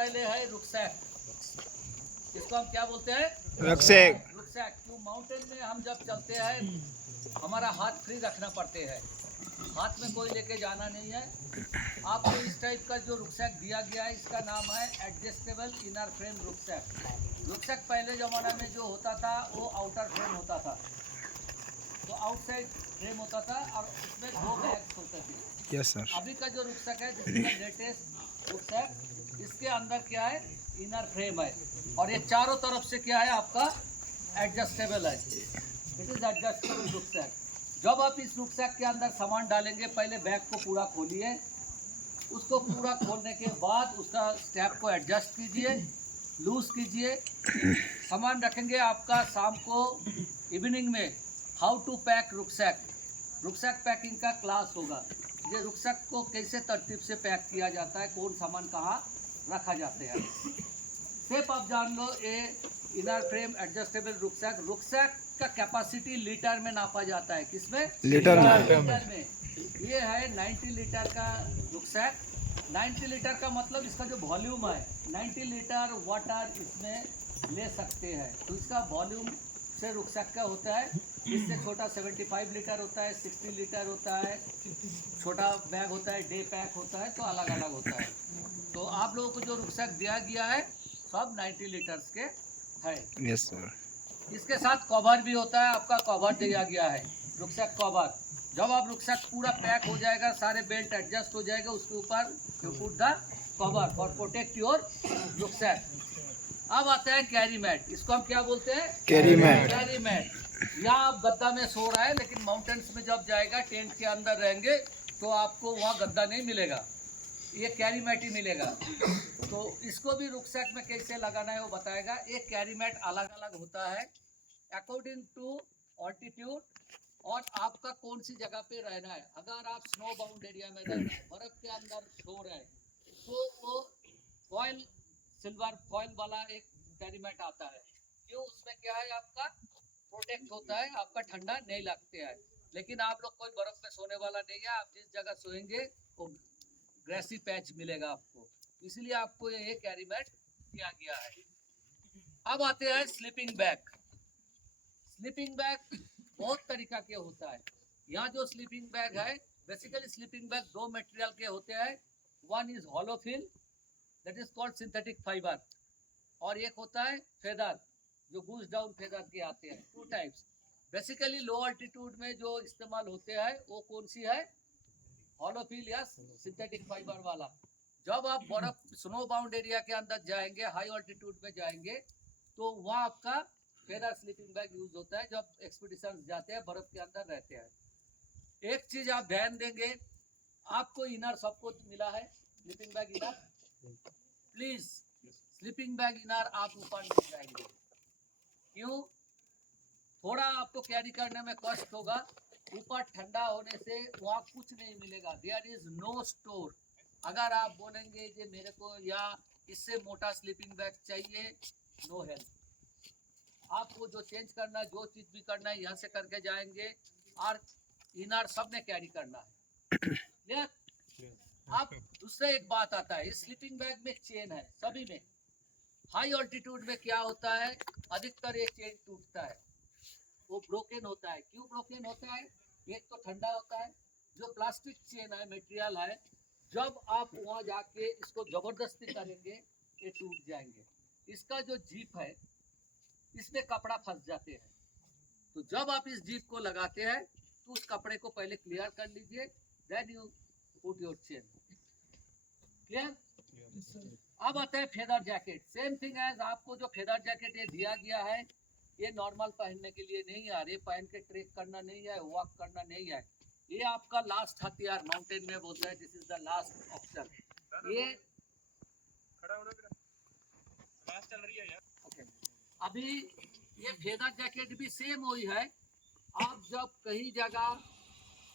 पहले है रुकसैक। इसको हम क्या बोलते हैं? रुकसैक। रुकसैक। क्यों? माउंटेन में हम जब चलते हैं हमारा हाथ फ्री रखना पड़ते हैं, हाथ में कोई लेके जाना नहीं है। आपको इस टाइप का जो रुकसैक दिया गया है इसका नाम है एडजस्टेबल इनर फ्रेम रुकसैक। रुकसैक पहले ज़माना में जो होता था वो आउटर फ्रेम होता था, तो आउटसाइड फ्रेम होता था और उसमें 2 बैग्स होते थे। Yes sir. अभी का जो रुकसैक है, दिस इज द लेटेस्ट रुकसैक, इसके अंदर क्या है? इनर फ्रेम है और ये चारों तरफ से क्या है आपका? एडजस्टेबल है। It is adjustable rucksack. जब आप इस रुकसैक के अंदर सामान डालेंगे, पहले बैग को पूरा खोलिए, उसको पूरा खोलने के बाद उसका स्ट्रैप को एडजस्ट कीजिए, लूज कीजिए। सामान रखेंगे आपका शाम को इवनिंग में हाउ टू पैक रुकसैक, रुकसैक पैकिंग का क्लास होगा। ये रुकसैक को कैसे तरतीब से पैक किया जाता है, कौन सामान कहाँ रखा जाते हैं, सिर्फ आप जान लो। ये इनर फ्रेम एडजस्टेबल रुकसैक, रुकसैक का कैपेसिटी लीटर में नापा जाता है। किसमें? लीटर में। ये है 90 लीटर का रुकसैक। 90 लीटर का मतलब इसका जो वॉल्यूम है, 90 लीटर वाटर इसमें ले सकते हैं, तो इसका वॉल्यूम से रुकसैक का होता है। इससे छोटा 75 लीटर होता है, 60 लीटर होता है, छोटा बैग होता है, डे पैक होता है, तो अलग अलग होता है। तो आप लोगों को जो रुकसैक दिया गया है सब 90 लीटर्स के है। Yes sir. इसके साथ कवर भी होता है, आपका कवर दिया गया है, रुकसैक कवर। जब आप रुकसैक पूरा पैक हो जाएगा, सारे बेल्ट एडजस्ट हो जाएगा, उसके ऊपर you put the cover for protect your rucksack. अब आता है कैरी मैट। इसको हम क्या बोलते हैं? Carry mat. Carry mat. यहाँ आप गद्दा में सो रहा है, लेकिन माउंटेन्स में जब जाएगा, टेंट के अंदर रहेंगे, तो आपको वहाँ गद्दा नहीं मिलेगा, ये कैरी मैट ही मिलेगा। तो इसको भी रुकसैक में कैसे लगाना है वो बताएगा। एक कैरी मैट अलग अलग होता है अकॉर्डिंग टू ऑल्टीट्यूड और आपका कौन सी जगह पे रहना है। अगर आप स्नो बाउंड एरिया में रहना है, बर्फ के अंदर सो रहे हैं, तो वो फॉइल, सिल्वर फॉइल वाला एक कैरी मैट आता है। क्यों? उसमें क्या है, आपका प्रोटेक्ट होता है, आपका ठंडा नहीं लगता है। लेकिन आप लोग कोई बर्फ में सोने वाला नहीं है, आप जिस जगह सोएंगे वो ग्रेसी पैच मिलेगा आपको, इसलिए आपको ये कैरी मैट दिया गया है। अब आते हैं स्लीपिंग बैग। स्लीपिंग बैग बहुत तरीका के होता है। यहाँ जो स्लीपिंग बैग है, बेसिकली स्लीपिंग बैग 2 मटेरियल के होते हैं। One is hollofil, that is called synthetic fibre, और एक होता है फेदर, जो गूज डाउन फेदर के आते हैं। 2 टाइप्स। बेसिकली लो अल्टीट्यूड में जो इस्तेमाल होते हैं वो कौन सी है? हॉलोफिल या सिंथेटिक फाइबर वाला। जब आप बर्फ स्नो बाउंड एरिया के अंदर जाएंगे, हाई ऑल्टीट्यूड में जाएंगे, तो वहाँ आपका फेदर स्लीपिंग बैग यूज होता है। जब एक्सपीडिशन जाते हैं, बर्फ के अंदर रहते हैं। एक चीज आप ध्यान देंगे, आपको इनर सबको मिला है sleeping bag inner, please sleeping bag inner आप ऊपर नहीं जाएंगे। क्यों? थोड़ा आपको कैरी करने में कष्ट होगा, ऊपर ठंडा होने से वहाँ कुछ नहीं मिलेगा, देयर इज नो स्टोर। अगर आप बोलेंगे कि मेरे को या इससे मोटा स्लीपिंग बैग चाहिए, नो हेल्प। आपको जो चेंज करना है, जो चीज भी करना है, यहाँ से करके जाएंगे, और इनर सब ने कैरी करना है। क्लियर? अब दूसरा एक बात आता है, इस स्लीपिंग बैग में चेन है सभी में। हाई ऑल्टीट्यूड में क्या होता है, अधिकतर ये चेन टूटता है, वो ब्रोकन होता है। क्यों ब्रोकन होता है? एक तो ठंडा होता है, जो प्लास्टिक चेन है, मटेरियल है, जब आप वहाँ जाके इसको जबरदस्ती करेंगे ये टूट जाएंगे। इसका जो जीप है, इसमें कपड़ा फंस जाते हैं, तो जब आप इस जीप को लगाते हैं तो उस कपड़े को पहले क्लियर कर लीजिए, then you put your chain. Clear? अब आता है feather jacket. Same thing as आपको जो फेदर जैकेट ये दिया गया है, ये नॉर्मल पहनने के लिए नहीं है, ये पहन के ट्रेक करना नहीं है, वॉक करना नहीं है। ये आपका लास्ट हथियार, माउंटेन में बोलता है this is the last option. ये खड़ा होना मेरा क्लास चल रही है यार। ओके। अभी ये फेदर जैकेट भी सेम वही है। आप जब कहीं जगह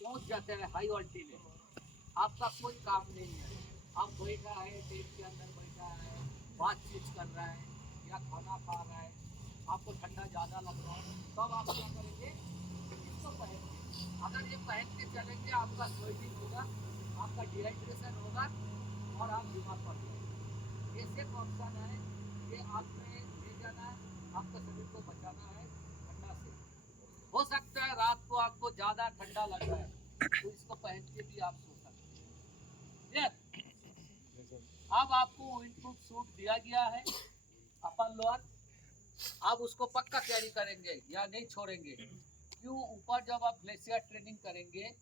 पहुंच जाते हैं हाई ऑल्टी में, आपका कोई काम नहीं है, आप बैठा है टेंट के अंदर, बैठा है, बातचीत कर रहा है या खाना खा रहा है, आपको ठंडा ज़्यादा लग रहा है, तब आप क्या करेंगे? इसको पहनेंगे। अगर ये पहन के चलेंगे, आपका स्वेटिंग होगा, आपका डिहाइड्रेशन होगा और आप बीमार पड़ जाएंगे। ये सिर्फ ऑप्शन है, ये आपने ले जाना, आपका शरीर को बचाना है ठंडा से। हो सकता है रात को आपको ज़्यादा ठंडा लग रहा है, तो इसको पहन के भी आप सो सकते हैं। अब आपको विंडप्रूफ सूट दिया गया है, अपर लोअर, आप उसको पक्का कैरी करेंगे या नहीं छोड़ेंगे। क्यों, ऊपर जब आप ग्लेशियर ट्रेनिंग करेंगे,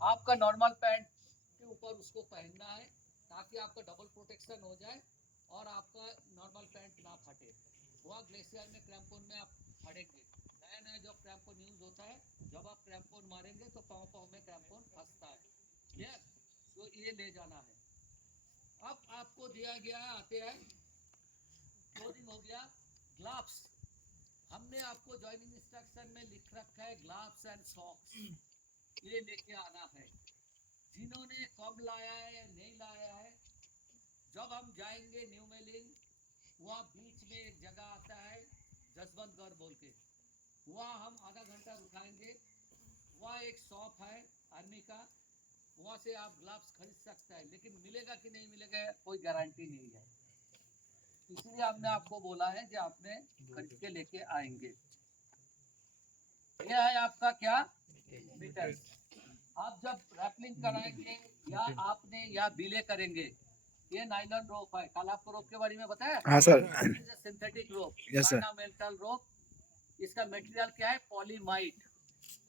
आपका नॉर्मल पैंट के ऊपर उसको पहनना है, ताकि आपका डबल प्रोटेक्शन हो जाए और आपका नॉर्मल पैंट ना फटे। वहाँ ग्लेशियर में क्रैम्पोन में आप फटेंगे, नया नया जब क्रैम्पोन यूज होता है, जब आप क्रैम्पोन मारेंगे तो पाँव पाँव में क्रैम्पोन फंसता है। क्लियर, तो ये ले जाना है। अब आपको दिया गया है, आते हैं क्लोथिंग हो गया, ग्लव्स। हमने आपको ज्वाइनिंग इंस्ट्रक्शन में लिख रखा है ग्लव्स एंड सॉक्स, ये लेके आना है। जिन्होंने कब लाया है या नहीं लाया है, जब हम जाएंगे न्यू मेलिन, वहाँ बीच में एक जगह आता है जसवंतगढ़ बोल के, वहाँ हम आधा घंटा रुकाएंगे। वहाँ एक शॉप है आर्मी का, वहाँ से आप ग्लव्स खरीद सकते हैं, लेकिन मिलेगा कि नहीं मिलेगा कोई गारंटी नहीं है। इसलिए हमने आपको बोला है कि आपने खरीद के लेके आएंगे। यह है आपका क्या मीटर। आप जब रैपलिंग कराएंगे या आपने या बिले करेंगे, ये नाइलॉन रोप है, कल आपको रोप के बारे में बताया। हाँ सर। सिंथेटिक रोप, Yes, sir. मेटल रोप। इसका मटेरियल क्या है, पॉलीमाइट।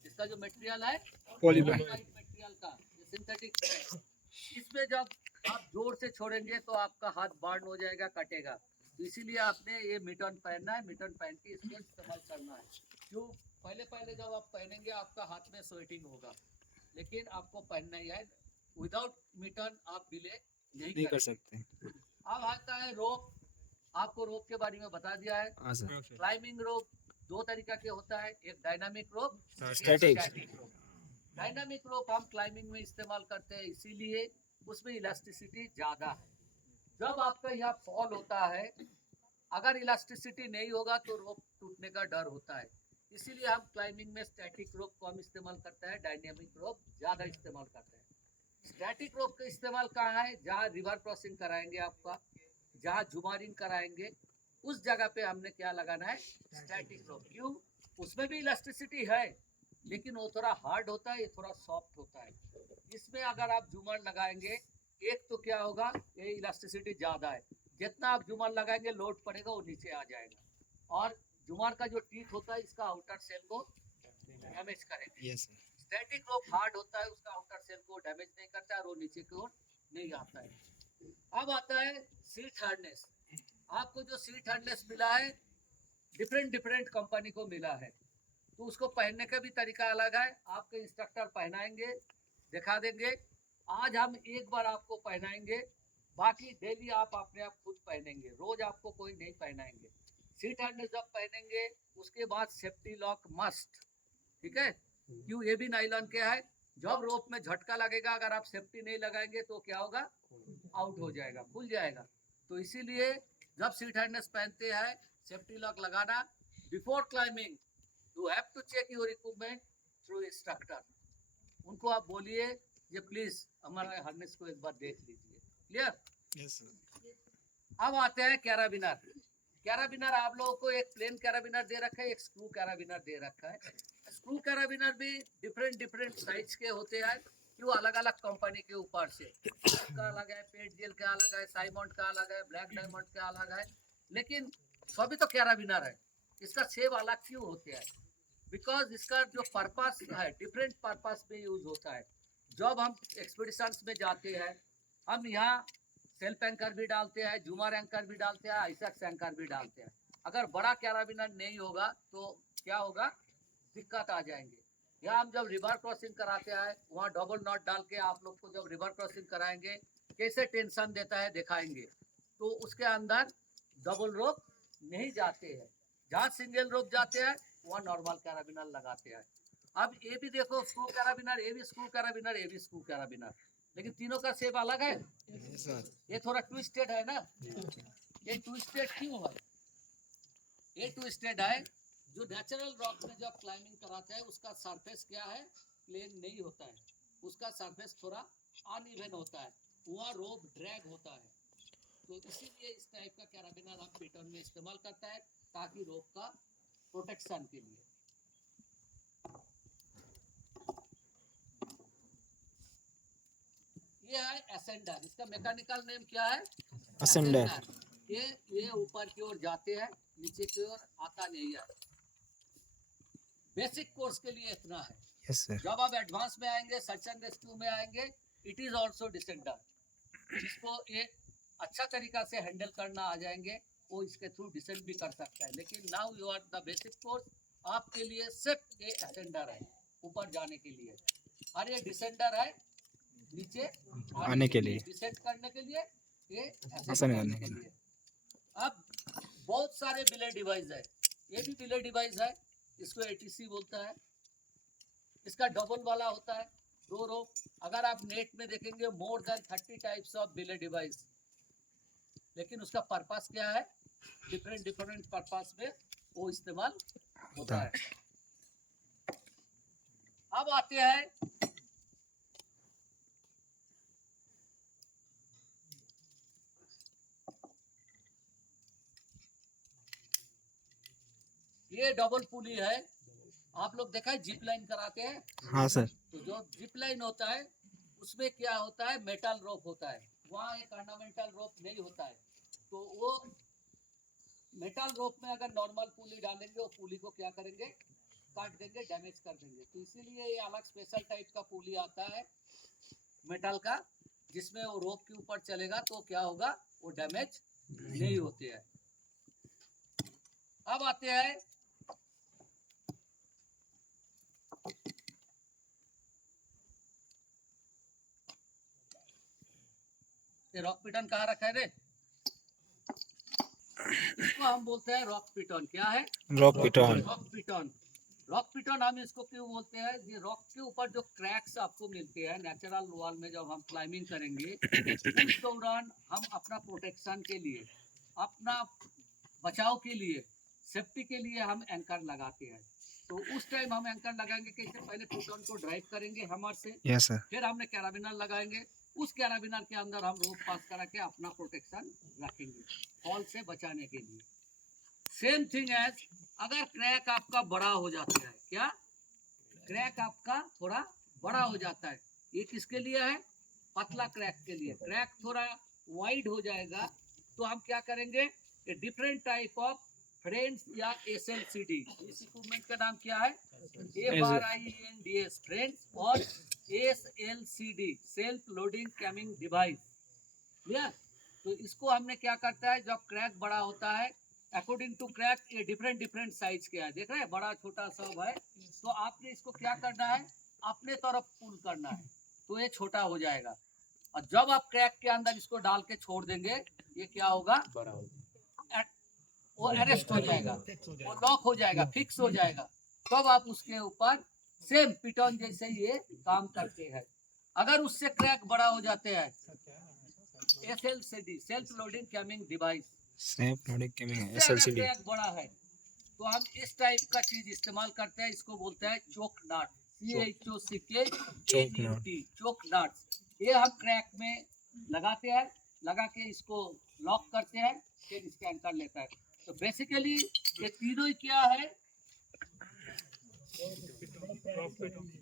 इसका जो मटेरियल है पॉलीमाइट मटेरियल का, ये सिंथेटिक है। इसमें जब आप जोर से छोड़ेंगे तो आपका हाथ बार्न हो जाएगा, कटेगा। तो इसीलिए आपने ये मिटन पहनना है, मिटन पहन के इसको इस्तेमाल करना है। क्यों, पहले पहले जब आप पहनेंगे आपका हाथ में स्वेटिंग होगा, लेकिन आपको पहनना ही है। विदाउट मिटन आप डिले नहीं कर सकते। अब आता है रोप, आपको रोप के बारे में बता दिया है। हाँ सर। क्लाइंबिंग रोप दो तरीका के होता है, एक डायनामिक रोप, स्टैटिक। रोप। डायनामिक रोप हम क्लाइंबिंग में इस्तेमाल करते हैं, इसीलिए उसमें इलास्टिसिटी ज़्यादा है। जब आपका यहाँ फॉल होता है, अगर इलास्टिसिटी नहीं होगा तो रोप टूटने का डर होता है। इसीलिए हम क्लाइंबिंग में स्टैटिक रोप कम इस्तेमाल करते हैं, डायनामिक रोप ज़्यादा इस्तेमाल करते हैं। स्टैटिक रोप का इस्तेमाल कहाँ है, जहाँ रिवर क्रॉसिंग कराएंगे आपका, जहाँ जुमारिंग कराएंगे, उस जगह पे हमने क्या लगाना है, स्टैटिक रोप। क्यों, उसमें भी इलास्टिसिटी है, लेकिन वो थोड़ा हार्ड होता है, ये थोड़ा सॉफ्ट होता है। इसमें अगर आप झूमर लगाएंगे, एक तो क्या होगा, ये इलास्टिसिटी ज़्यादा है, जितना आप झूमर लगाएंगे लोड पड़ेगा वो नीचे आ जाएगा, और झूमर का जो टीथ होता है इसका आउटर सेल को डैमेज करेगा। Yes sir. स्टैटिक रोप हार्ड होता है, उसका आउटर सेल को डैमेज नहीं करता है और वो नीचे की ओर नहीं आता है। अब आता है सीट हार्डनेस। आपको जो सीट हार्डनेस मिला है, डिफरेंट डिफरेंट कंपनी को मिला है, तो उसको पहनने का भी तरीका अलग है। आपके इंस्ट्रक्टर पहनाएंगे, दिखा देंगे। आज हम एक बार आपको पहनाएंगे, बाकी डेली आप अपने आप खुद पहनेंगे, रोज आपको कोई नहीं पहनाएंगे। सीट हार्डनेस जब पहनेंगे उसके बाद सेफ्टी लॉक मस्ट, ठीक है। क्यों, ये भी नाइलॉन के है, जब रोप में झटका लगेगा अगर आप सेफ्टी नहीं लगाएंगे तो क्या होगा, आउट हो जाएगा, खुल जाएगा। तो इसीलिए जब सीट हार्डनेस पहनते हैं, सेफ्टी लॉक लगाना। Before climbing you have to check your equipment through instructor. उनको आप बोलिए ये प्लीज हमारा हार्नेस को एक बार देख लीजिए। क्लियर। Yes sir. अब आते हैं कैराबिनर। कैराबिनर आप लोगों को एक प्लेन कैराबिनर दे रखा है, एक स्क्रू कैराबिनर दे रखा है। स्क्रू कैराबिनर भी डिफरेंट डिफरेंट साइज के होते हैं, क्यों, अलग अलग कंपनी के ऊपर से। का अलग है, पेट जेल का अलग है, साइमंड का अलग है, ब्लैक डायमंड का अलग है, लेकिन सभी तो कैराबिनर है। इसका शेप अलग क्यों होते हैं, बिकॉज इसका जो पर्पस है डिफरेंट पर्पस में यूज होता है। जब हम एक्सपीडिशंस में जाते हैं, हम यहाँ सेल्फ एंकर भी डालते हैं, जूमर एंकर भी डालते हैं, आइसक्स एंकर भी डालते हैं। अगर बड़ा कैराबिनर नहीं होगा तो क्या होगा, दिक्कत आ जाएंगे। यहाँ हम जब रिवर क्रॉसिंग कराते हैं, वहाँ डबल नॉट डाल के आप लोग को जब रिवर क्रॉसिंग कराएंगे कैसे टेंशन देता है दिखाएंगे। तो उसके अंदर डबल रोप नहीं जाते हैं, जहाँ सिंगल रोप जाते हैं वहाँ नॉर्मल कैराबिनर लगाते हैं। अब ये भी देखो स्क्रू कैराबिनर, ये भी स्क्रू कैराबिनर, ये भी स्क्रू कैराबिनर, लेकिन तीनों का शेप अलग है। Yes sir. ये थोड़ा ट्विस्टेड है ना, ये ट्विस्टेड क्यों है, ये ट्विस्टेड है, जो नेचुरल रॉक में जब क्लाइंबिंग कराते हैं उसका सरफेस क्या है, प्लेन नहीं होता है, उसका सरफेस थोड़ा अनइवन होता है, वहाँ रोप ड्रैग होता है। तो इसीलिए इस टाइप का कैराबिनर हम पिटोन में इस्तेमाल करता है ताकि रोप का प्रोटेक्शन के लिए। ये है असेंडर, इसका मैकेनिकल नेम क्या है? असेंडर। ये ऊपर की ओर जाते हैं, नीचे की ओर आता नहीं है। बेसिक कोर्स के लिए इतना है। Yes sir. जब आप एडवांस में आएंगे, सर्च एंड रेस्क्यू में आएंगे, इट इज ऑल्सो डिसेंडर, जिसको ये अच्छा तरीका से हैंडल करना आ जाएंगे वो इसके थ्रू डिसेंड भी कर सकता है। लेकिन now you are the basic course, आपके लिए सिर्फ ये असेंडर है ऊपर जाने के लिए, और ये डिसेंडर है नीचे आने के लिए, डिसेंड करने के लिए, ये आसान करने के लिए। अब बहुत सारे बिले डिवाइस है, ये भी बिले डिवाइस है, इसको एटीसी बोलता है। इसका डबल वाला होता है, 2 रोप। अगर आप नेट में देखेंगे मोर देन 30 टाइप्स ऑफ बिले डिवाइस, लेकिन उसका पर्पस क्या है? डिफरेंट पर्पस में वो इस्तेमाल होता है। अब आते हैं ये डबल पुली है, आप लोग देखा है जिप लाइन कराते हैं। हाँ सर। तो जो जिप लाइन होता है उसमें क्या होता है? मेटल रोप होता है, वहाँ एक ऑर्नामेंटल रोप नहीं होता है। तो वो मेटल रोप में अगर नॉर्मल पुली डालेंगे, वो पुली को क्या करेंगे? काट देंगे, डैमेज कर देंगे। तो इसीलिए ये अलग स्पेशल टाइप का पुली आता है मेटल का, जिसमें वो रोप के ऊपर चलेगा तो क्या होगा? वो डैमेज नहीं होते हैं। अब आते हैं ये रॉक पिटन कहाँ रखा है रे? इसको हम बोलते हैं रॉक पिटन। क्या है? Rock piton. रॉक पिटन। रॉक पिटन हम इसको क्यों बोलते हैं? ये रॉक के ऊपर जो क्रैक्स आपको मिलते हैं नेचुरल वॉल में, जब हम क्लाइंबिंग करेंगे उस दौरान हम अपना प्रोटेक्शन के लिए, अपना बचाव के लिए, सेफ्टी के लिए हम एंकर लगाते हैं। तो उस टाइम हम एंकर लगाएंगे कैसे? पहले पिटन को ड्राइव करेंगे हमर से, यस सर। फिर हमने कैराबिनर लगाएंगे, उस कैराबिनर के अंदर हम रोप पास करा के अपना प्रोटेक्शन रखेंगे फॉल से बचाने के लिए। सेम थिंग एज अगर क्रैक आपका बड़ा हो जाता है, क्या क्रैक आपका थोड़ा बड़ा हो जाता है, ये किसके लिए है? पतला क्रैक के लिए। क्रैक थोड़ा वाइड हो जाएगा तो हम क्या करेंगे? डिफरेंट टाइप ऑफ फ्रेंड्स या SLCD, इस इक्विपमेंट का नाम क्या है? FRIENDS फ्रेंड्स और SLCD self loading camming device. Clear? तो इसको हमने क्या करता है, जब क्रैक बड़ा होता है अकॉर्डिंग टू क्रैक, ये डिफरेंट साइज के है, देख रहे हैं बड़ा छोटा सब है। तो आपने इसको क्या करना है? अपने तरफ पुल करना है तो ये छोटा हो जाएगा, और जब आप क्रैक के अंदर इसको डाल के छोड़ देंगे, ये क्या होगा? वो अरेस्ट हो जाएगा, वो लॉक हो जाएगा, फिक्स हो जाएगा। तब आप उसके ऊपर सेम पिटन जैसे ये काम करते हैं। अगर उससे क्रैक बड़ा हो जाते हैं, SLCD self loading camming device, self loading camming अगर SLCD। क्रैक बड़ा है तो हम इस टाइप का चीज इस्तेमाल करते हैं, इसको बोलते हैं चोक नट, CHOCKNUT, चोक नट। ये हम क्रैक में लगाते हैं, लगा के इसको लॉक करते हैं, फिर इसके एंकर लेता है। तो बेसिकली ये तीनों ही क्या है?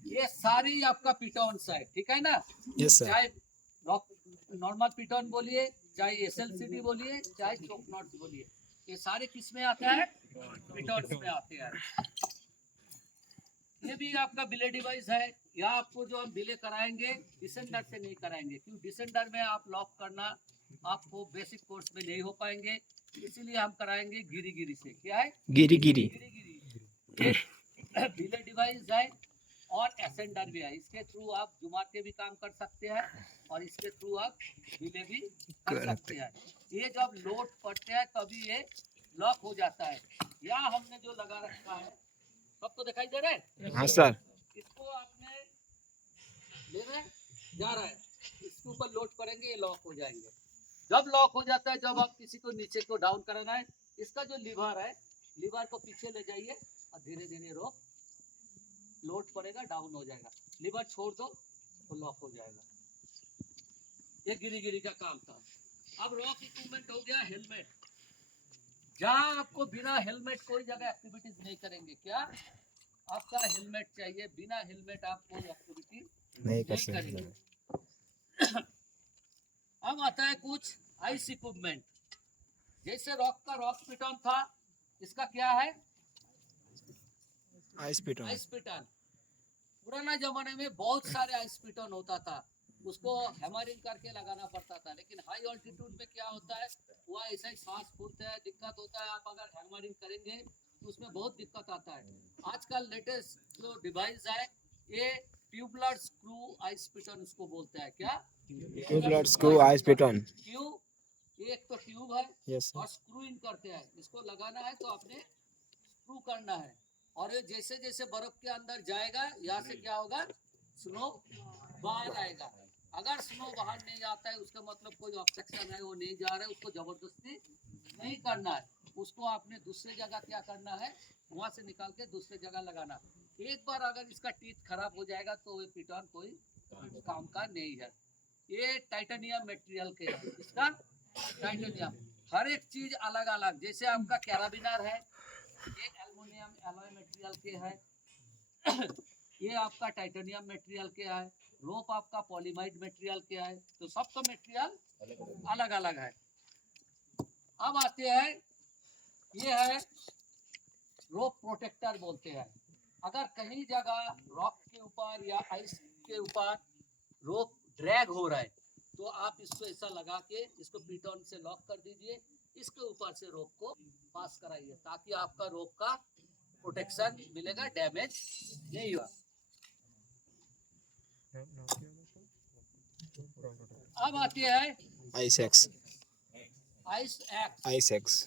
ये सारी आपका पिटॉन्स है, ठीक है ना? Yes sir. चाहे नॉर्मल पिटॉन बोलिए, चाहे SLCD बोलिए, चाहे चोक नॉट्स बोलिए, ये सारे किस में आता है? पिटॉन्स में आते हैं। ये भी आपका बिले डिवाइस है। या आपको जो हम बिले कराएंगे डिसेंडर से नहीं कराएंगे, क्योंकि डिसेंडर में आप लॉक करना आपको बेसिक कोर्स में नहीं हो पाएंगे, इसीलिए हम कराएंगे गिरी से। क्या है? गिरी। ये बिले डिवाइस है और असेंडर भी है। इसके थ्रू आप जुमार के भी काम कर सकते हैं और इसके थ्रू आप बिले भी कर सकते हैं। ये जब लोड पड़ते हैं तभी ये लॉक हो जाता है। या हमने जो लगा रखा है, सबको दिखाई दे रहा है? हाँ सर। इसको आपने लेना है, जा रहा है, इसके ऊपर लोड करेंगे, ये लॉक हो जाएंगे। जब लॉक हो जाता है, जब आप किसी को नीचे को डाउन कराना है, इसका जो लीवर है, लीवर को पीछे ले जाइए और धीरे धीरे रोक, लोड पड़ेगा, डाउन हो जाएगा, लीवर छोड़ दो तो लॉक हो जाएगा। ये गिरी का काम था। अब रॉक इक्विपमेंट हो गया हेलमेट। जहाँ आपको बिना हेलमेट कोई जगह एक्टिविटीज नहीं करेंगे, क्या आपका हेलमेट चाहिए, बिना हेलमेट आप कोई एक्टिविटी नहीं कर नहीं करेंगे। सकते। अब आता है कुछ आइस इक्विपमेंट, जैसे रॉक का रॉक पिटॉन था, इसका क्या है आइस पिटॉन। आइस पिटॉन। पुराना जमाने में बहुत सारे आइस पिटॉन होता था, उसको हैमरिंग करके लगाना पड़ता था। लेकिन हाई ऑल्टीट्यूड में क्या होता है, वो ऐसा ही सांस फूलता है, दिक्कत होता है। आप अगर हैमरिंग करेंगे तो उसमें बहुत दिक्कत आता है। आजकल लेटेस्ट जो डिवाइस है, ये ट्यूबलर स्क्रू आइस पिटॉन उसको बोलते हैं। क्या ट्यूबलर स्क्रू आइस पिटॉन। क्यों, एक तो ट्यूब है यस और स्क्रू इन करते हैं, इसको लगाना है तो आपने स्क्रू करना है। और ये जैसे जैसे बर्फ के अंदर जाएगा, यहाँ से क्या होगा, स्नो बाहर आएगा। अगर स्नो बाहर नहीं आता है, उसका मतलब कोई ऑब्स्ट्रक्शन है, वो नहीं जा रहा है, उसको जबरदस्ती नहीं करना है। उसको आपने दूसरे जगह क्या करना है, वहां से निकाल के दूसरे जगह लगाना। एक बार अगर इसका टीथ खराब हो जाएगा तो ये पिटॉन कोई काम का नहीं है। ये टाइटेनियम मटेरियल के है, इसका टाइटेनियम। हर एक चीज अलग अलग, जैसे आपका कैराबिनर है, ये एल्युमिनियम एलॉय मटेरियल के है, ये आपका टाइटेनियम मटेरियल के है, रोप आपका पॉलीमाइड मटेरियल के है। तो सबका मटेरियल अलग अलग है। अब आते हैं, ये है रोप प्रोटेक्टर बोलते हैं। अगर कहीं जगह रॉक के ऊपर या आइस के ऊपर रोप ड्रैग हो रहा है, तो आप इसको ऐसा लगा के इसको पिटॉन से लॉक कर दीजिए, इसके ऊपर से रोप को पास कराइए, ताकि आपका रोप का प्रोटेक्शन मिलेगा, डैमेज नहीं हुआ। अब आते हैं ice axe. Ice axe, ice axe.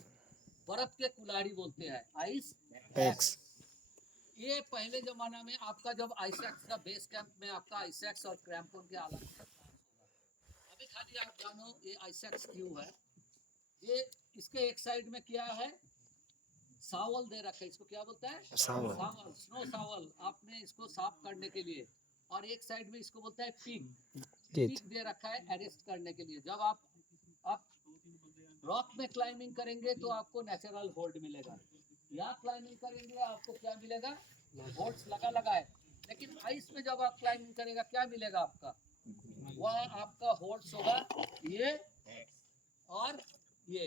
बर्फ के कुल्हाड़ी बोलते हैं, आइस एक्स। ये पहले जमाना में आपका जब आइसैक्स का बेस कैंप में आपका आइसैक्स और क्रैम्पन के अलग होगा। अभी खाली आप जानो ये आइसैक्स क्यों है। ये इसके एक साइड में क्या है, सावल दे रखा है, इसको क्या बोलता है, सावल। सावल, स्नो सावल, आपने इसको साफ करने के लिए। और एक साइड में इसको बोलता है पिक, टीथ। पिक दे रखा है अरेस्ट करने के लिए। जब आप रॉक में क्लाइंबिंग करेंगे तो आपको नेचुरल होल्ड मिलेगा, यहाँ क्लाइंबिंग करेंगे आपको क्या मिलेगा, होल्ड्स लगा लगा है। लेकिन आइस में जब आप क्लाइंबिंग करेगा क्या मिलेगा आपका, वहाँ आपका होल्ड्स होगा ये और ये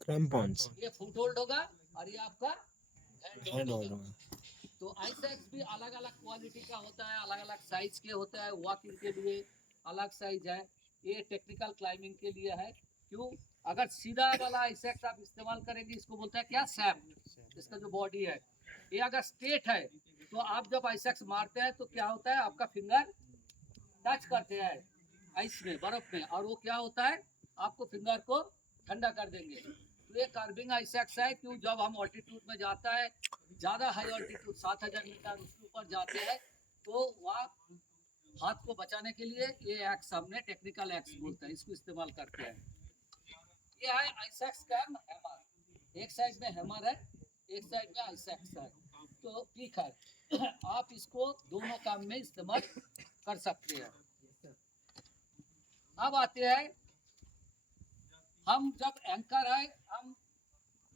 क्रैम्पॉन्स। ये फुट होल्ड होगा और ये आपका हैंड हैंड होल्ड होल्ड होगा। तो आइसैक्स भी अलग अलग क्वालिटी का होता है, अलग अलग साइज के होता है। वॉकिंग के लिए अलग साइज है, ये टेक्निकल क्लाइंबिंग के लिए है। क्यों, अगर सीधा वाला आइसैक्स आप इस्तेमाल करेंगे, इसको बोलते हैं क्या, सैप, इसका जो बॉडी है। ये अगर स्ट्रेट है तो आप जब आइसैक्स मारते हैं तो क्या होता है, आपका फिंगर टच करते हैं आइस में, बर्फ में, और वो क्या होता है, आपको फिंगर को ठंडा कर देंगे। तो ये कार्बिंग आइसैक्स है। क्यों, जब हम ऑल्टीट्यूड में जाता है, ज़्यादा हाई ऑल्टीट्यूड 7000 मीटर उसके ऊपर जाते हैं, तो वहाँ हाथ को बचाने के लिए ये एक्स हमने टेक्निकल एक्स बोलते हैं, इसको इस्तेमाल करते हैं। ये है आइसैक्स का हैमर, एक साइड में हैमर है, एक साइड में आइसैक्स है। तो ठीक है, आप इसको दोनों काम में इस्तेमाल कर सकते हैं। अब आते हैं, हम जब एंकर है, हम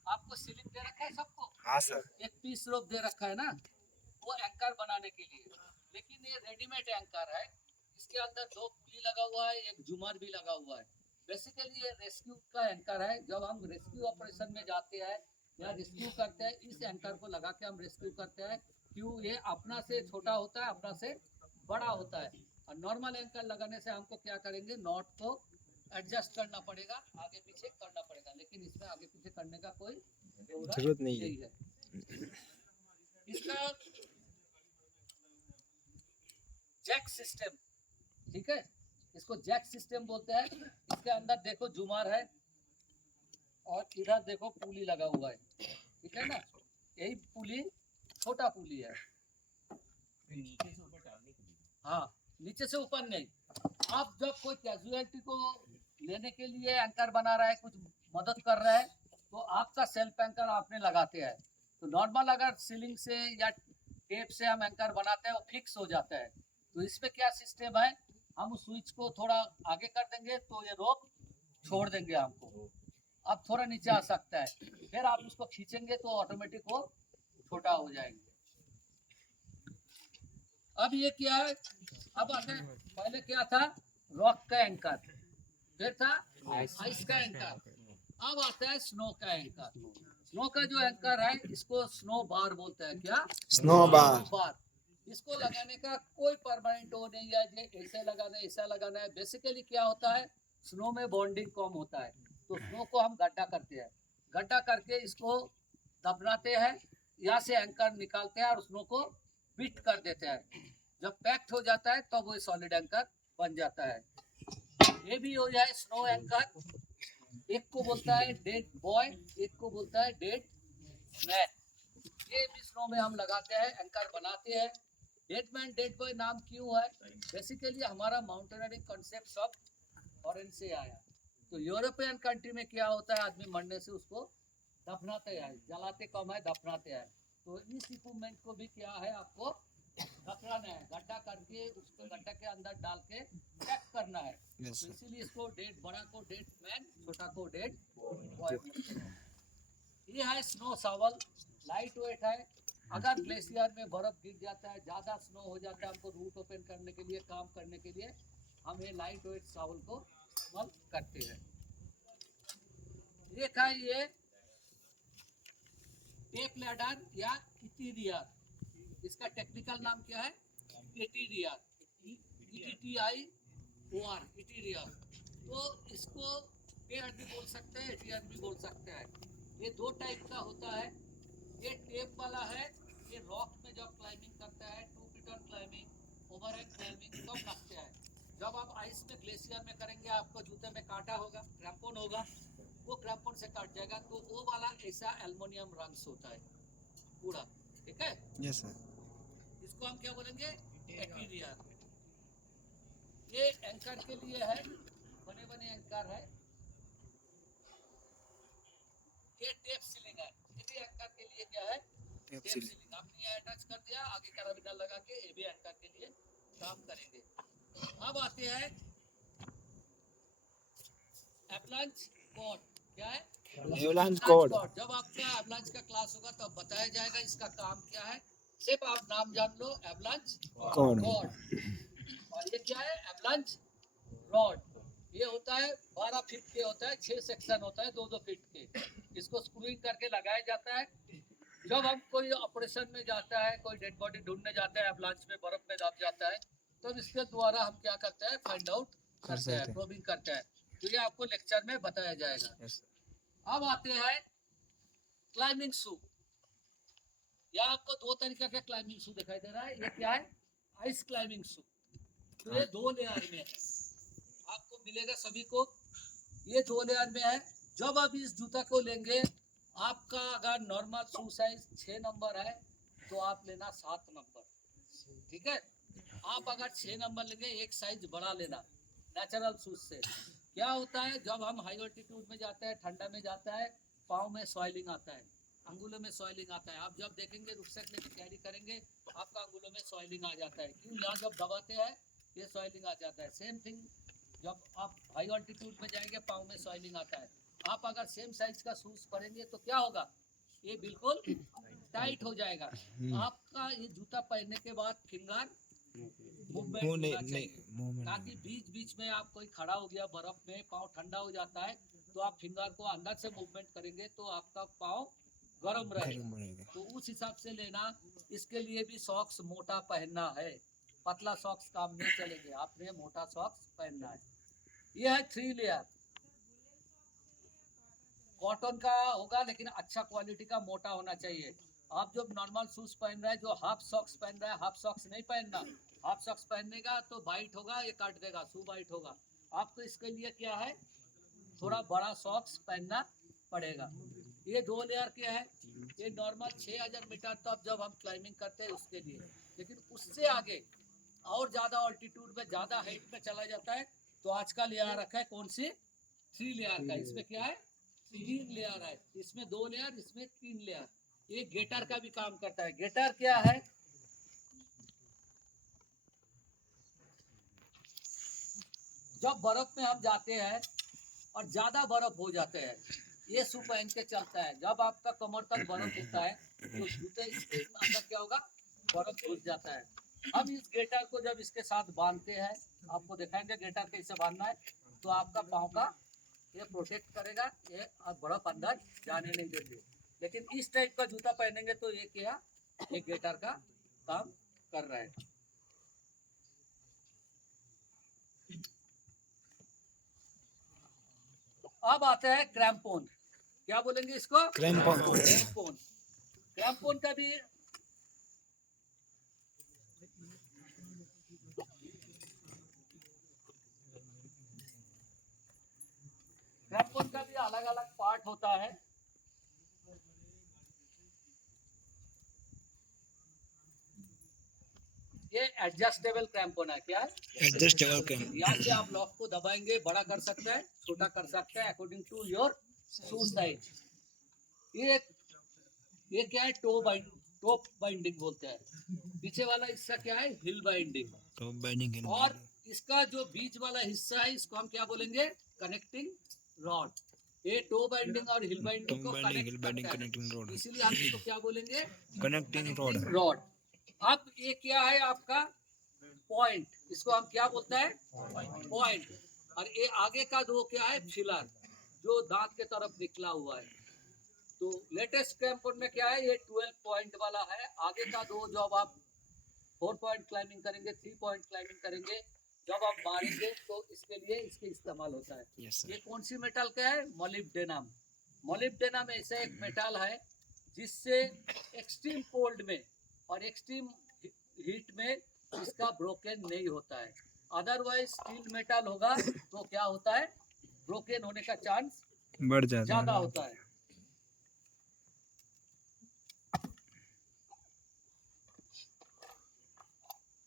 आपको सीलिंग दे रखा है सबको, हाँ सर। एक पीस रोप दे रखा है ना, वो एंकर बनाने के लिए। लेकिन ये रेडीमेड एंकर है, इसके अंदर 2 पुली लगा हुआ है, एक झूमर भी लगा हुआ है। बेसिकली ये रेस्क्यू का एंकर है। जब हम रेस्क्यू ऑपरेशन में जाते हैं या रेस्क्यू करते हैं, इस एंकर को लगा के हम रेस्क्यू करते हैं। क्यों, ये अपना से छोटा होता है, अपना से बड़ा होता है। और नॉर्मल एंकर लगाने से हमको क्या करेंगे, नॉट को एडजस्ट करना पड़ेगा, आगे पीछे करना पड़ेगा। लेकिन इसमें आगे पीछे करने का कोई जरूरत नहीं है। है। इसका जैक सिस्टम, ठीक है, इसको जैक सिस्टम बोलते हैं। इसके अंदर देखो जुमार है और इधर देखो पुली लगा हुआ है, ठीक है ना। यही पुली छोटा पुली है, हाँ, नीचे से ऊपर नहीं। आप जब कोई कैजुअलिटी को लेने के लिए एंकर बना रहा है, कुछ मदद कर रहा है, तो आपका सेल्फ एंकर आपने लगाते हैं। तो नॉर्मल अगर सीलिंग से या टेप से हम एंकर बनाते हैं, वो फिक्स हो जाता है। तो इसमें क्या सिस्टम है, हम उस स्विच को थोड़ा आगे कर देंगे तो ये रोप छोड़ देंगे आपको। अब थोड़ा नीचे आ सकता है, फिर आप उसको खींचेंगे तो ऑटोमेटिक वो छोटा हो जाएंगे। अब ये क्या है, अब आते हैं, पहले क्या था, रॉक का एंकर, फिर था आइस का एंकर, अब आता है स्नो का एंकर। स्नो का जो एंकर है इसको स्नो बार बोलते हैं। क्या? स्नो बार। बार। इसको लगाने का कोई परमानेंट वो नहीं है, जे ऐसे लगाना है ऐसा लगाना है। बेसिकली क्या होता है, स्नो में बॉन्डिंग कम होता है, तो स्नो को हम गड्ढा करते हैं, गड्ढा करके इसको दबनाते हैं, यहाँ से एंकर निकालते हैं और स्नो को बिट कर देते हैं। जब पैक्ट हो जाता है तब तो वो सॉलिड एंकर बन जाता है। ये भी हो जाए स्नो एंकर। एक को बोलता है डेड बॉय, एक को बोलता है डेड मैन। ये भी स्नो में हम लगाते हैं, एंकर बनाते हैं। डेड मैन डेड बॉय नाम क्यों है? बेसिकली हमारा माउंटेनियरिंग कॉन्सेप्ट सब फॉरेन से आया। तो यूरोपियन कंट्री में क्या होता है, आदमी मरने से उसको दफनाते हैं, जलाते कम है, दफनाते हैं। तो इस इक्विपमेंट को भी क्या है, आपको दफनाना है, गड्ढा करके उसको गड्ढा के अंदर डाल के पैक करना है। Yes, तो sir. इसीलिए इसको डेड, बड़ा को डेड मैन, छोटा को डेड बॉय। ये है स्नो शावल, लाइट वेट है। अगर ग्लेशियर में बर्फ गिर जाता है, ज़्यादा स्नो हो जाता है, हमको रूट ओपन करने के लिए, काम करने के लिए हम ये लाइट वेट शावल को इस्तेमाल करते हैं। एक है ये टेप लैडर या इटीरियर, इसका टेक्निकल नाम क्या है, इटीरियर, ETTIOR, इटीरियर। तो इसको टेप भी बोल सकते हैं, एटीआर भी बोल सकते हैं। ये दो टाइप का होता है। ये टेप वाला है, ये रॉक में जब क्लाइंबिंग करता है, 2 मीटर क्लाइंबिंग, ओवरहेड क्लाइंबिंग कब लगते हैं, जब आप आइस में ग्लेशियर में करेंगे, आपको जूते में कांटा होगा, क्रैम्पोन होगा, वो क्रैम्पोन से काट जाएगा। तो वो वाला ऐसा एल्युमिनियम रंग्स होता है पूरा, ठीक है। Yes, sir. इसको हम क्या बोलेंगे, एटीरियर। ये एंकर के लिए है, बने बने एंकर है। ये टेप सीलिंग है, ये भी एंकर के लिए क्या है, टेप सीलिंग। आपने ये अटैच कर दिया, आगे कैराबिनर लगा के, ये भी एंकर के लिए काम करेंगे। अब आते हैं एवलांच कॉर्ड। क्या है, Avalanche cord. जब आपका एवलांच का क्लास होगा तब बताया जाएगा इसका काम क्या है। सिर्फ आप नाम जान लो, एवलांच Cord. कॉर्ड। और ये क्या है, एवलांच रॉड। ये होता है 12 फीट के होता है, 6 सेक्शन होता है 2-2 फीट के। इसको स्क्रूइंग करके लगाया जाता है। जब हम कोई ऑपरेशन में जाता है, कोई डेड बॉडी ढूंढने जाता है, एवलांच में बर्फ में दब जाता है, तो इसके द्वारा हम क्या करते हैं, फाइंड आउट करते हैं, प्रोबिंग करते हैं। तो ये आपको लेक्चर में बताया जाएगा। Yes, sir. अब आते हैं क्लाइंबिंग शू। यहाँ आपको दो तरीके के क्लाइंबिंग शू दिखाई दे रहा है। ये क्या है, आइस क्लाइंबिंग शू। तो ये 2 लेयर में है, आपको मिलेगा सभी को। ये 2 लेयर में है। जब आप इस जूता को लेंगे, आपका अगर नॉर्मल शू साइज 6 नंबर है तो आप लेना 7 नंबर, ठीक है। आप अगर 6 नंबर लेंगे, एक साइज बड़ा लेना नेचुरल शूज से। क्या होता है, जब हम हाई ऑल्टीट्यूड में जाते हैं, ठंडा में जाता है, पाँव में सॉइलिंग आता है, अंगुलों में सॉइलिंग आता है। आप जब देखेंगे रुकसेक लेके कैरी करेंगे, आपका अंगुलों में सॉइलिंग आ जाता है। क्यों, यहाँ जब दबाते हैं ये सॉइलिंग आ जाता है। सेम थिंग जब आप हाई ऑल्टीट्यूड में जाएंगे, पाँव में सॉइलिंग आता है। आप अगर सेम साइज का शूज पहनेंगे तो क्या होगा, ये बिल्कुल टाइट हो जाएगा। आपका ये जूता पहनने के बाद फिंगर मूवमेंट मुंह होना नहीं चाहिए, movement ताकि बीच बीच में आप कोई खड़ा हो गया बर्फ में, पाँव ठंडा हो जाता है, तो आप फिंगर को अंदर से मूवमेंट करेंगे तो आपका पाँव गर्म रहेगा। गर्म रहेगा। तो उस हिसाब से लेना। इसके लिए भी सॉक्स मोटा पहनना है, पतला सॉक्स काम नहीं चलेंगे, आपने मोटा सॉक्स पहनना है। यह है 3 लेयर, कॉटन का होगा लेकिन अच्छा क्वालिटी का, मोटा होना चाहिए। आप जो नॉर्मल शूज पहन रहे हैं, जो हाफ सॉक्स पहन रहा है, हाफ सॉक्स नहीं पहनना। हाफ सॉक्स पहननेगा तो बाइट होगा, ये काट देगा, शू बाइट होगा। आपको इसके लिए क्या है, थोड़ा बड़ा सॉक्स पहनना पड़ेगा। ये 2 लेयर के है। ये नॉर्मल 6000 मीटर तक जब हम क्लाइंबिंग करते हैं उसके लिए। लेकिन उससे आगे और ज़्यादा ऑल्टीट्यूड में, ज़्यादा हाइट में चला जाता है, तो आज का लेयर रखा है कौन सी, 3 लेयर का। इसमें क्या है, 3 लेयर है, इसमें 2 लेयर, इसमें 3 लेयर। ये गेटर का भी काम करता है। गेटर क्या है, जब बर्फ में हम जाते हैं और ज़्यादा बर्फ हो जाते हैं, ये शू पहन के चलता है। जब आपका कमर तक बर्फ होता है तो जूते इसके अंदर क्या होगा, बर्फ घुस जाता है। हम इस गेटर को जब इसके साथ बांधते हैं, आपको दिखाएंगे गेटर कैसे बांधना है, तो आपका पाँव का ये प्रोटेक्ट करेगा, ये बर्फ अंदर जाने नहीं देते। लेकिन इस टाइप का जूता पहनेंगे तो ये क्या, ये गेटर का काम कर रहा है। अब आते हैं क्रैम्पोन। क्या बोलेंगे इसको, क्रैम्पोन। क्रैम्पोन। क्रैम्पोन का भी अलग अलग पार्ट होता है। ये एडजस्टेबल क्रैम्पोन है। क्या है, एडजस्टेबल क्रैम्पोन। यहाँ से आप लॉक को दबाएंगे, बड़ा कर सकते हैं, छोटा कर सकते हैं according to your shoe size. ये क्या है, टॉप बाइंडिंग बोलते हैं। पीछे वाला हिस्सा क्या है, हिल बाइंडिंग। Top binding. और इसका जो बीच वाला हिस्सा है, इसको हम क्या बोलेंगे, कनेक्टिंग रॉड। ये टो बाइंडिंग और हिल बाइंडिंग को कनेक्ट कनेक्टिंग रॉड। इसीलिए हम इसको क्या बोलेंगे, कनेक्टिंग रॉड। अब ये क्या है आपका पॉइंट, इसको हम क्या बोलते हैं, पॉइंट। और ये आगे का दो क्या है, फिलर, जो दांत के तरफ निकला हुआ है। तो लेटेस्ट क्रैम्पोन में क्या है, ये 12 पॉइंट वाला है। आगे का दो जब आप 4 पॉइंट क्लाइंबिंग करेंगे, 3 पॉइंट क्लाइंबिंग करेंगे, जब आप मारेंगे तो इसके लिए इसके इस्तेमाल होता है। ये कौन सी मेटल का है, मोलिब्डेनम। मोलिब्डेनम ऐसा एक मेटल है जिससे एक्सट्रीम कोल्ड में और एक्सट्रीम हीट में इसका ब्रोकन नहीं होता है। अदरवाइज स्टील मेटल होगा तो क्या होता है, ब्रोकन होने का चांस बढ़ जाता ज्यादा होता है।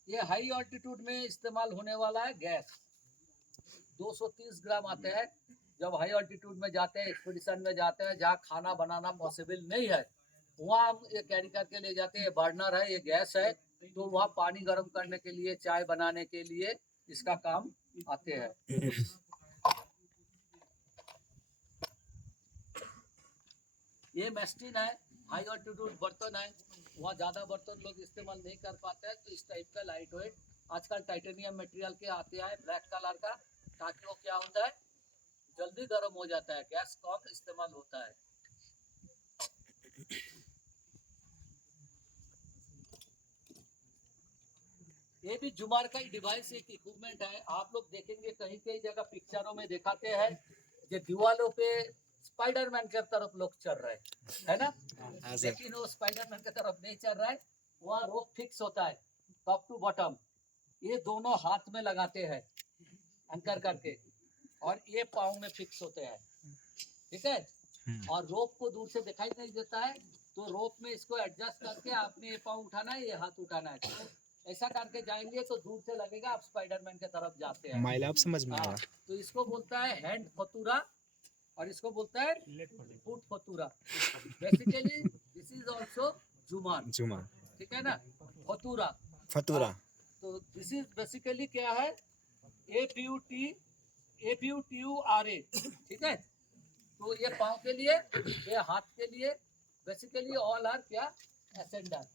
ये हाई ऑल्टीट्यूड में इस्तेमाल होने वाला है गैस। 230 ग्राम आते हैं। जब हाई ऑल्टीट्यूड में जाते हैं, एक्सपीडिशन में जाते हैं, जहाँ खाना बनाना पॉसिबल नहीं है, वहाँ हम ये कैरी करके ले जाते हैं। बर्नर है, ये गैस है, तो वहाँ पानी गर्म करने के लिए, चाय बनाने के लिए इसका काम आते हैं। ये मेस्टिन है, हाई ऑल्टीट्यूड बर्तन है, वहाँ ज़्यादा बर्तन लोग इस्तेमाल नहीं कर पाते हैं, तो इस टाइप का लाइट वेट आजकल टाइटेनियम मटेरियल के आते हैं ब्लैक कलर का, ताकि वो क्या होता है, जल्दी गर्म हो जाता है, गैस कम इस्तेमाल होता है। ये भी जुमार का ही डिवाइस, एक इक्विपमेंट है। आप लोग देखेंगे कहीं कहीं जगह पिक्चरों में दिखाते हैं, जो दीवारों पे स्पाइडरमैन की तरफ लोग चल रहे हैं, है ना, लेकिन वो स्पाइडरमैन की तरफ नहीं चल रहा है। वहाँ रोप फिक्स होता है टॉप टू बॉटम, ये दोनों हाथ में लगाते हैं अंकर करके, और ये पाँव में फिक्स होते हैं, ठीक है। और रोप को दूर से दिखाई नहीं देता है, तो रोप में इसको एडजस्ट करके आपने ये पाँव उठाना है, ये हाथ उठाना है, तो ऐसा करके जाएंगे तो दूर से लगेगा आप स्पाइडरमैन की तरफ जाते हैं। माइल आप समझ में आया। तो इसको बोलता है हैंड फतूरा, और इसको बोलता है फुट फतूरा। Basically this is also jumar, ठीक है ना, फतूरा। फतूरा। तो दिस इज बेसिकली क्या है, APUTURA, ठीक है। तो ये पाँव के लिए, ये हाथ के लिए, बेसिकली ऑल आर क्या, एसेंडर।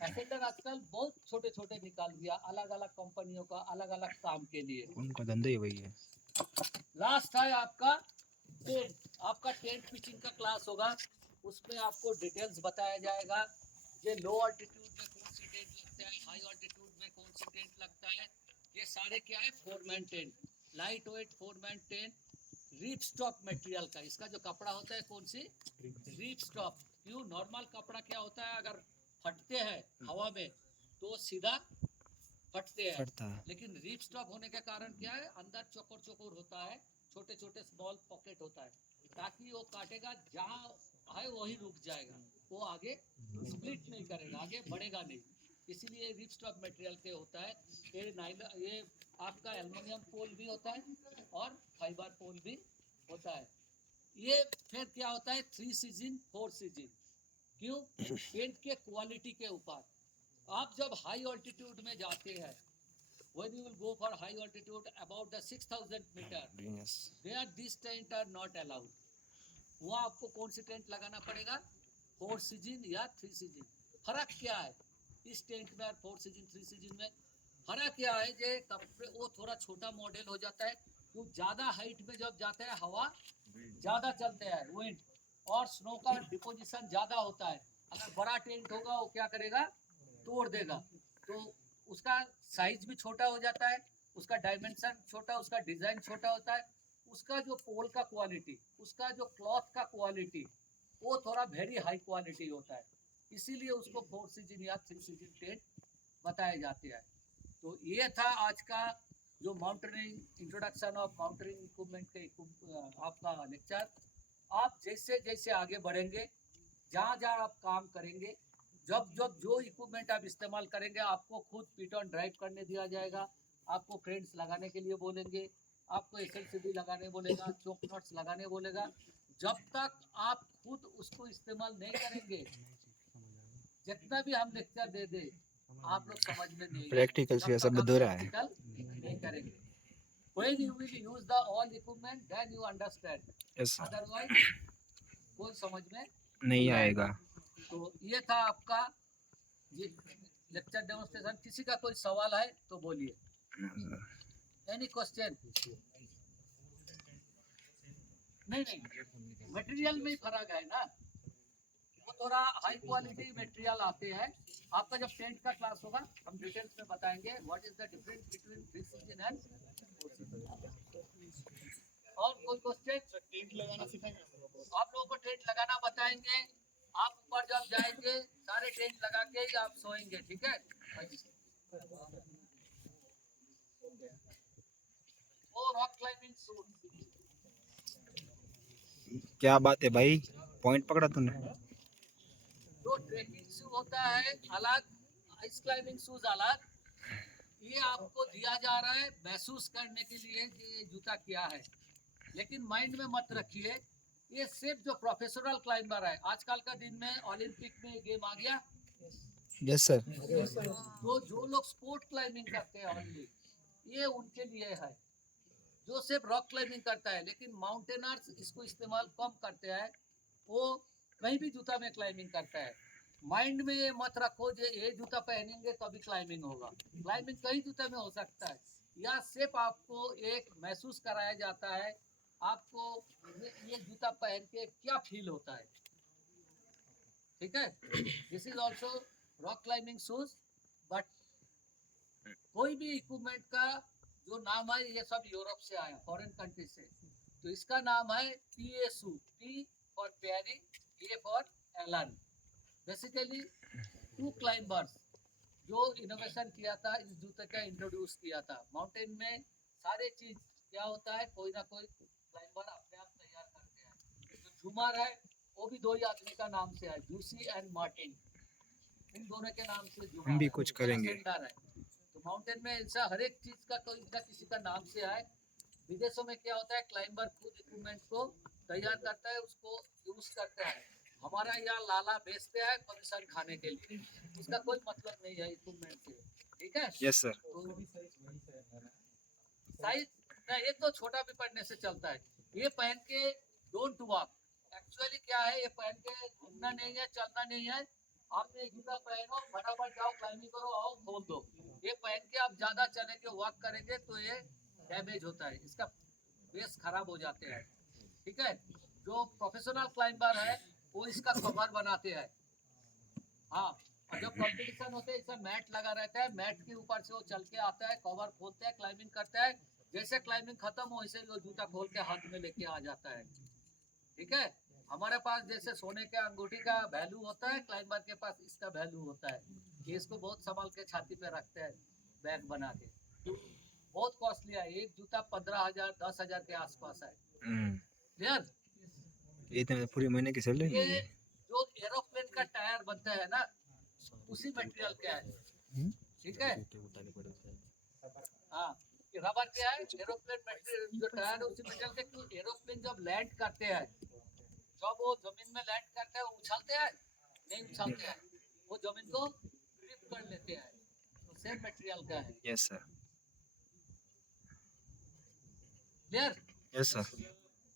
एसेंडर आजकल बहुत छोटे छोटे निकाल दिया, अलग अलग कंपनियों का, अलग अलग काम के लिए। उनका धंधा ही वही है। लास्ट है आपका टेंट। आपका टेंट पिचिंग का क्लास होगा, उसमें आपको डिटेल्स बताया जाएगा। ये लो ऑल्टीट्यूड में कौन सी टेंट लगता है, हाई ऑल्टीट्यूड में कौन सी टेंट लगता है, ये सारे क्या है, 4-मैन tent, light weight 4-मैन tent, reap stock material का। इसका जो कपड़ा होता है कौन सी, रीप स्टॉक। क्यों, नॉर्मल कपड़ा क्या होता है, अगर फटते हैं हवा में तो सीधा फटते हैं, लेकिन रीप स्टॉक होने के कारण क्या है, अंदर चौकोर चौकोर होता है, छोटे छोटे स्मॉल पॉकेट होता है, ताकि वो काटेगा जहाँ है वही रुक जाएगा, वो आगे स्प्लिट नहीं करेगा, आगे बढ़ेगा नहीं। इसीलिए रिप स्टॉक मटेरियल के होता है। ये आपका एल्युमिनियम पोल भी होता है और फाइबर पोल भी होता है। ये फिर क्या होता है, 3 सीजन 4 सीजन। क्यों, पेंट के क्वालिटी के ऊपर। आप जब हाई ऑल्टीट्यूड में जाते हैं, when you will go for high altitude about the 6,000 meter, Yes. there these tent are not allowed. वहाँ आपको कौन सी टेंट लगाना पड़ेगा, 4 सीजन या 3 सीजन। फर्क क्या है इस टेंट में और 4 सीजन 3 सीजन में? फर्क क्या है जे वो थोड़ा छोटा मॉडल हो जाता है, क्यों ज़्यादा हाइट में जब जाता है हवा ज़्यादा चलते हैं, विंड और स्नो का डिपोजिशन ज़्यादा होता है। अगर बड़ा टेंट होगा वो क्या करेगा, तोड़ देगा। तो उसका साइज भी छोटा हो जाता है, उसका डायमेंशन छोटा, उसका डिज़ाइन छोटा होता है, उसका जो पोल का क्वालिटी, उसका जो क्लॉथ का क्वालिटी वो थोड़ा वेरी हाई क्वालिटी होता है। इसीलिए उसको 4 सीजन या 3 सीजन टेंट बताए जाते हैं। तो ये था आज का जो mountaineering introduction of mountaineering equipment के आपका लेक्चर। आप जैसे जैसे आगे बढ़ेंगे, जहाँ जहाँ आप काम करेंगे, जब जब जो इक्विपमेंट आप इस्तेमाल करेंगे, आपको खुद पिट ऑन ड्राइव करने दिया जाएगा, आपको क्रेन्स लगाने के लिए बोलेंगे, आपको SLCD लगाने बोलेगा, चोक नट्स लगाने बोलेगा। जब तक आप खुद उसको इस्तेमाल नहीं करेंगे, जितना भी हम लेक्चर दे दे आप लोग समझ में नहीं आएगा। प्रैक्टिकल जब से तक सब आप अधूरा है। practical नहीं करेंगे। When you will use the all equipment, then you understand. Yes, sir. Otherwise कोई समझ में नहीं आएगा। तो ये था आपका ये लेक्चर डेमोन्स्ट्रेशन। किसी का कोई सवाल है तो बोलिए। Any question? नहीं, मटेरियल में ही फर्क है ना, वो थोड़ा हाई क्वालिटी मटेरियल आते हैं। आपका जब टेंट का क्लास होगा हम डिटेल्स में बताएंगे what is the difference between 3 season and 4 season. और कोई क्वेश्चन? टेंट लगाना सिखाएंगे आप लोगों को टेंट लगाना बताएंगे। आप ऊपर जब जाएंगे सारे टेंट लगा के ही आप सोएंगे, ठीक है? और रॉक क्लाइंबिंग सूट, क्या बात है भाई, पॉइंट पकड़ा तूने। जो ट्रेकिंग शूज होता है अलग, आइस क्लाइंबिंग शूज अलग। ये आपको दिया जा रहा है महसूस करने के लिए कि ये जूता क्या है, लेकिन माइंड में मत रखिए ये सिर्फ जो प्रोफेशनल क्लाइंबर है। आजकल का दिन में ओलंपिक में गेम आ गया। Yes sir. तो जो लोग स्पोर्ट क्लाइंबिंग करते हैं ओनली, ये उनके लिए है। जो सिर्फ रॉक क्लाइंबिंग करता है, लेकिन माउंटेनर्स इसको इस्तेमाल कम करते हैं, वो कहीं भी जूता में क्लाइंबिंग करता है। माइंड में ये मत रखो जो ये जूता पहनेंगे तभी क्लाइंबिंग होगा। क्लाइंबिंग कई जूते में हो सकता है। या सिर्फ आपको एक महसूस कराया जाता है आपको ये जूता पहन के क्या फील होता है, ठीक है? This is also rock climbing shoes. But कोई भी इक्विपमेंट का जो नाम है ये सब यूरोप से आया, फॉरेन कंट्री से। तो इसका नाम है PSU, P for Pyari, A for Allen. Basically 2 climbers जो इनोवेशन किया था, इस जूते का इंट्रोड्यूस किया था। माउंटेन में सारे चीज क्या होता है, कोई ना कोई क्लाइंबर अपने आप तैयार करते हैं। जो झूमर है वो भी 2 ही आदमी का नाम से है, जूसी एंड मार्टिन। इन दोनों के नाम से झूमर हम भी है, कुछ करेंगे। है। तो माउंटेन में ऐसा हर एक चीज का कोई ना किसी का नाम से है। विदेशों में क्या होता है, क्लाइंबर खुद इक्विपमेंट को तैयार करता है, उसको यूज करता है। हमारा यहाँ लाला बेचते हैं कमीशन खाने के लिए, उसका कोई मतलब नहीं है इक्विपमेंट से, ठीक है? Yes sir. साइज ना, ये तो छोटा भी पड़ने से चलता है। ये पहन के डोंट वॉक, एक्चुअली क्या है, ये पहन के घूमना नहीं है, चलना नहीं है। आपने जूता पहनो, फटाफट जाओ क्लाइंबिंग करो, आओ खोल दो। ये पहन के आप ज्यादा चलेंगे, वॉक करेंगे तो ये डैमेज होता है, इसका बेस खराब हो जाते हैं, ठीक है? जो प्रोफेशनल क्लाइंबर है वो इसका कवर बनाते हैं। हाँ, और जब कंपटीशन होते हैं इसमें मैट लगा रहता है, मैट के ऊपर से वो चल के आता है, कवर खोलते हैं, क्लाइंबिंग करता है। जैसे क्लाइंबिंग खत्म हो वैसे वो जूता खोल के हाथ में लेके आ जाता है, ठीक है? हमारे पास जैसे सोने के अंगूठी का वैल्यू होता है, क्लाइंबर के पास इसका वैल्यू होता है। ये इसको बहुत संभाल के छाती पे रखते हैं, बैग बना के। बहुत कॉस्टली है, एक जूता 15,000 10,000 के आसपास है। क्लियर? इतने में पूरी महीने की सैलरी ये नहीं है। जो एरोप्लेन का टायर बनता है ना, उसी मटेरियल का है, ठीक है? हाँ, रबर क्या है, एरोप्लेन मटेरियल जो टायर है उसी मटेरियल के। क्यों? एरोप्लेन जब लैंड करते हैं, जब वो जमीन में लैंड करते हैं, वो उछलते हैं नहीं, उछलते हैं, वो जमीन को ग्रिप कर लेते हैं। तो सेम मटेरियल का है। Yes sir. Clear? Yes sir.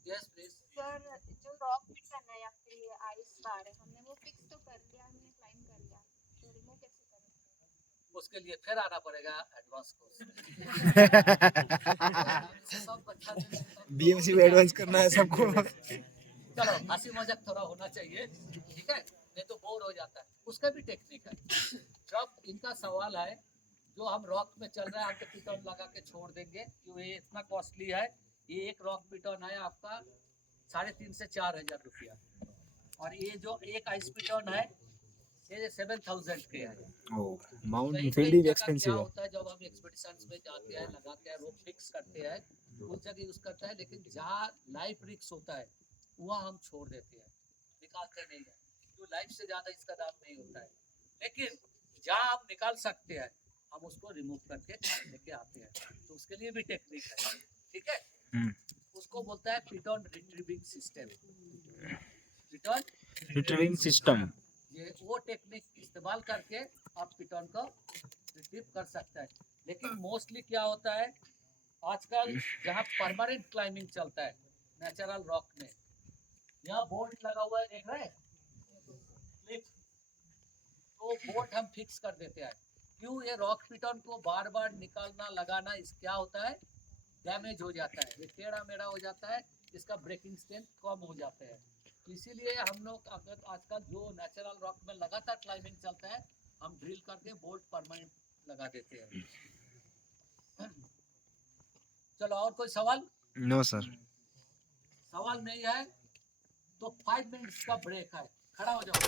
Yes please. Sir जो रॉक पिटन है या फिर ये आइस बार है हमने वो फिक्स तो कर लिया, हमने क्लाइम कर लिया, तो रिमूव कैसे करें? उसके लिए फिर आना पड़ेगा एडवांस कोर्स। सब बता दें, बीएमसी में एडवांस करना है सबको। चलो हंसी मजाक थोड़ा होना चाहिए, ठीक है, नहीं तो बोर हो जाता है। उसका भी टेक्निक है। जब इनका सवाल है जो हम रॉक में चल रहे हैं, आप तो पिटॉन लगा के छोड़ देंगे क्यों, ये इतना कॉस्टली है। ये एक रॉक पिटॉन है आपका 3,500 से 4,000 रुपया, और ये जो एक आइस पिटॉन है ये 7,000 के है। माउंट कई फील्ड कई भी जगह एक्सपेंसिव क्या है। होता है जब हम एक्सपेडिशंस में जाते हैं, लगाते हैं, रोप फिक्स करते हैं, उस जगह यूज करता है, लेकिन जहाँ लाइफ रिस्क होता है वहाँ हम छोड़ देते हैं, निकालते नहीं है, जो लाइफ से ज्यादा इसका दाम नहीं होता है। लेकिन जहाँ हम निकाल सकते हैं हम उसको रिमूव करके लेके आते हैं, तो उसके लिए भी टेक्निक है, ठीक है। उसको बोलता है piton retrieving system. Piton retrieving system. ये वो टेक्निक इस्तेमाल करके आप पिटॉन को रिट्रीव कर सकता है। लेकिन मोस्टली क्या होता है आजकल जहाँ परमानेंट क्लाइंबिंग चलता है नेचुरल रॉक में, यहाँ बोल्ट लगा हुआ है, देख रहे हैं क्लिप, तो बोल्ट हम फिक्स कर देते हैं। क्यों, ये रॉक पिटॉन को बार बार निकालना लगाना, इस क्या होता है डैमेज हो जाता है, ये टेढ़ा मेढ़ा हो जाता है, इसका ब्रेकिंग स्ट्रेंथ कम हो जाता है। इसीलिए हम लोग अगर आजकल जो नेचुरल रॉक में लगातार क्लाइंबिंग चलता है हम ड्रिल करके बोल्ट परमानेंट लगा देते हैं। चलो और कोई सवाल? No sir. सवाल नहीं है तो 5 मिनट्स का ब्रेक है, खड़ा हो जाओ।